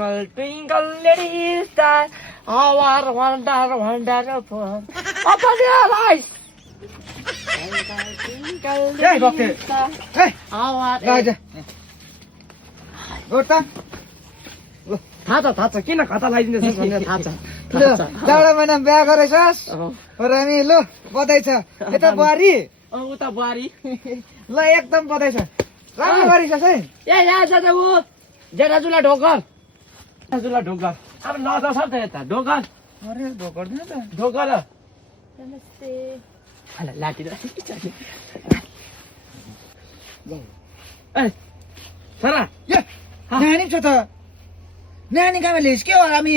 Twinkle, twinkle, little star, how I wonder, wonderful. Open your eyes. Twinkle, twinkle, little star, how I... गोठ त थाहा छ किन खता लगाइदिँदैछ भनेर थाहा छ जाडो महिनामा बिहा गरेछस् रामी ल बधाई छ यता बुहारी उता बुहारी ल एकदम बधाई छ राम्रो गरिछस् है यहाँ छ त ऊ जेठाजुलाई ढोकर जेठाजुलाई ढोकर अब नजर छ त यता ढोकर अरे ढोकर दिनु त ढोकर नमस्ते लाठी ए सरा नानी छ त नानी कहाँ लिस के हो हामी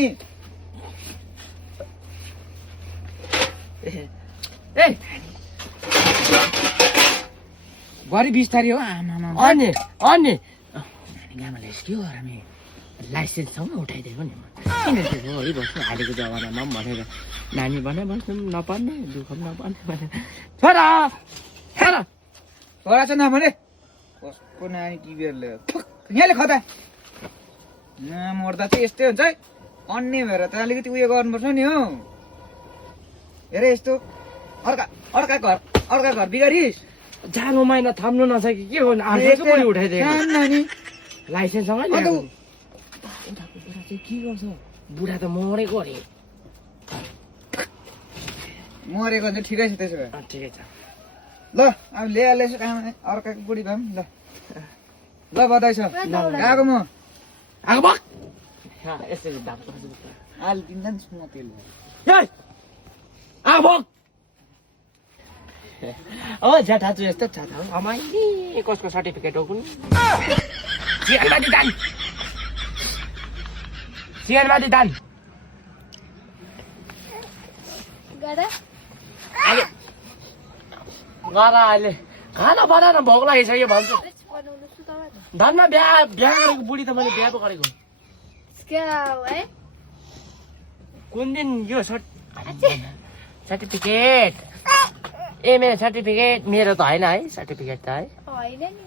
ए घरि 20 तारिक हो आमामा अनि नानी कहाँ लिस के हो हामी लाइसेन्ससम्म उठाइदिएको नि किन त्यो बस्नु अहिलेको जमानामा पनि भनेर नानी भने बस्नु पनि नपर्ने दुःख पनि नपर्ने भने छोरा छोरा छोरा छ नभने कसको नानी टिभीहरूले यहाँले खदा मर्दा चाहिँ यस्तै हुन्छ है अन्य भएर त अलिकति उयो गर्नुपर्छ नि हौ हेरे यस्तो अर्का घर बिगारिस् जानो महिना थाम्नु नसके के गर्नु आर्थिक पनि उठाइदिएको नानी लाइसेन्ससँगै ल्याएको उताको बुढा चाहिँ के गर्छ बुढा त मरेको अरे मरेको भने ठिकै छ त्यसो भए ठिकै छ ल अब ल्याएछु काम अर्काको बुढी भए पनि ल बधाई छ गएको म आगो बक यसरी दाबो आलु दिँदा नि सुन तेल आगो बक ओ जेठाजु यस्तो छ त अमाइली कसको सर्टिफिकेट हो कुन सिएनमाथि दान सिएनमाथि दान गरा अहिले गर अहिले खाना बनाएर भोक लागिसक्यो भन्छु बनाउनु सुतावा धनमा बिहा गरेको बुढी त मैले बिहा पो गरेको है कुन दिन यो सर्टिफिकेट ए मेरो सर्टिफिकेट मेरो त होइन है सर्टिफिकेट त है होइन नि